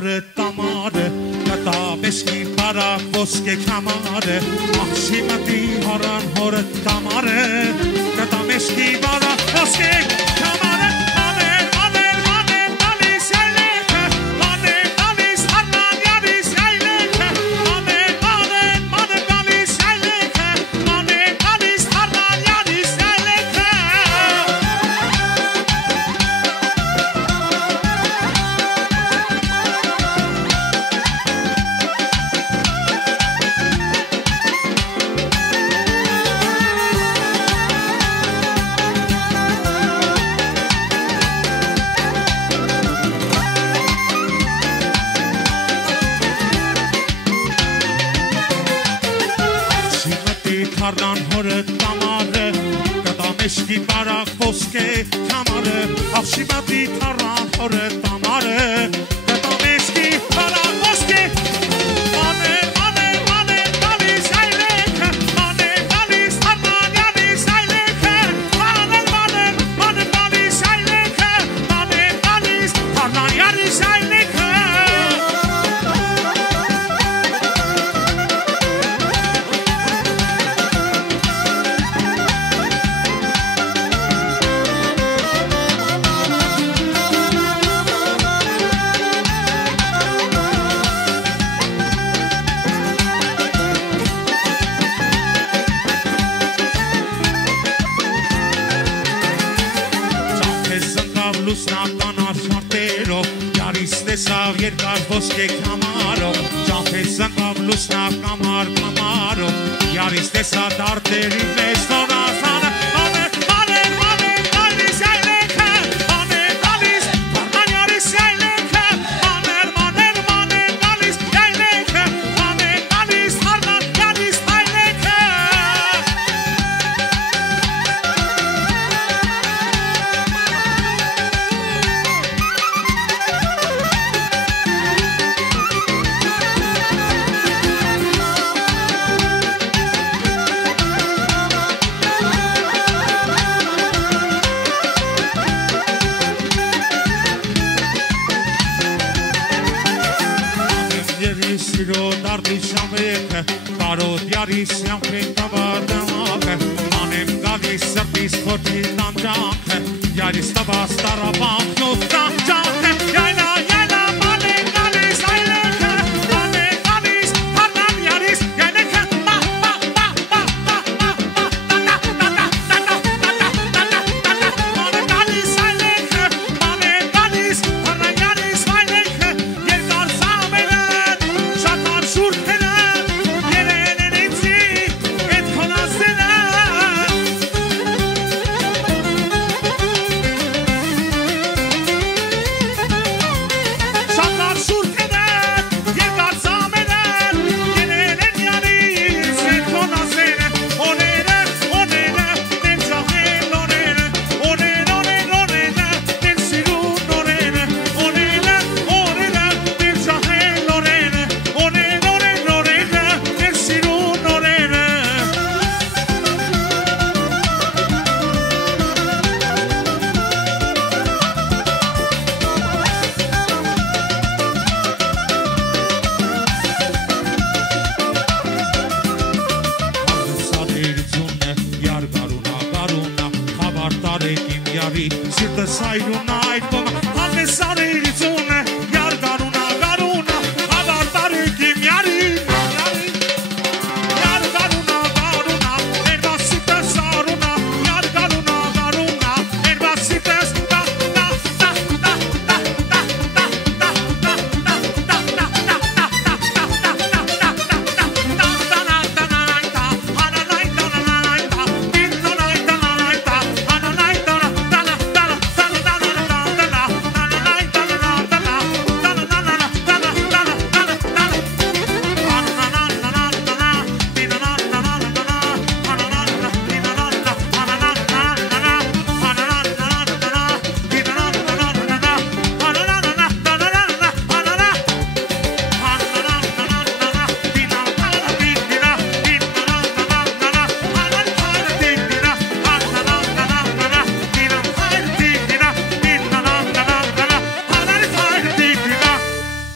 hore tamare Kata beski barak voske kamare Ahshimati haran hore tamare Kata beski barak voske kamare Harlan hore tamare Kata meshki barak voske kamare Ahshimati harlan hore tamare Kata meshki barak voske Mane dalis ayleke Mane dalis harlan yaris ayleke Mane dalis ayleke Mane dalis harlan yaris ayleke Լուսնական արշատերով Յարիս տեսավ երկար ոսկե կամարով Ճամփես ընկավ լուսնական արքամարով Յարիս տեսա դարտերի մեջ տոնազանը Դալիս այլեքը Դալիս Հարման յարիս այլեքը Դալիս այլեքը Դալիս Հարման յարիս այլեքը Siro dardi shameke Karot yaris yamkin tabadamake Manem galis sartis khoti tanjake Yaris tabas tarabank nuftan jake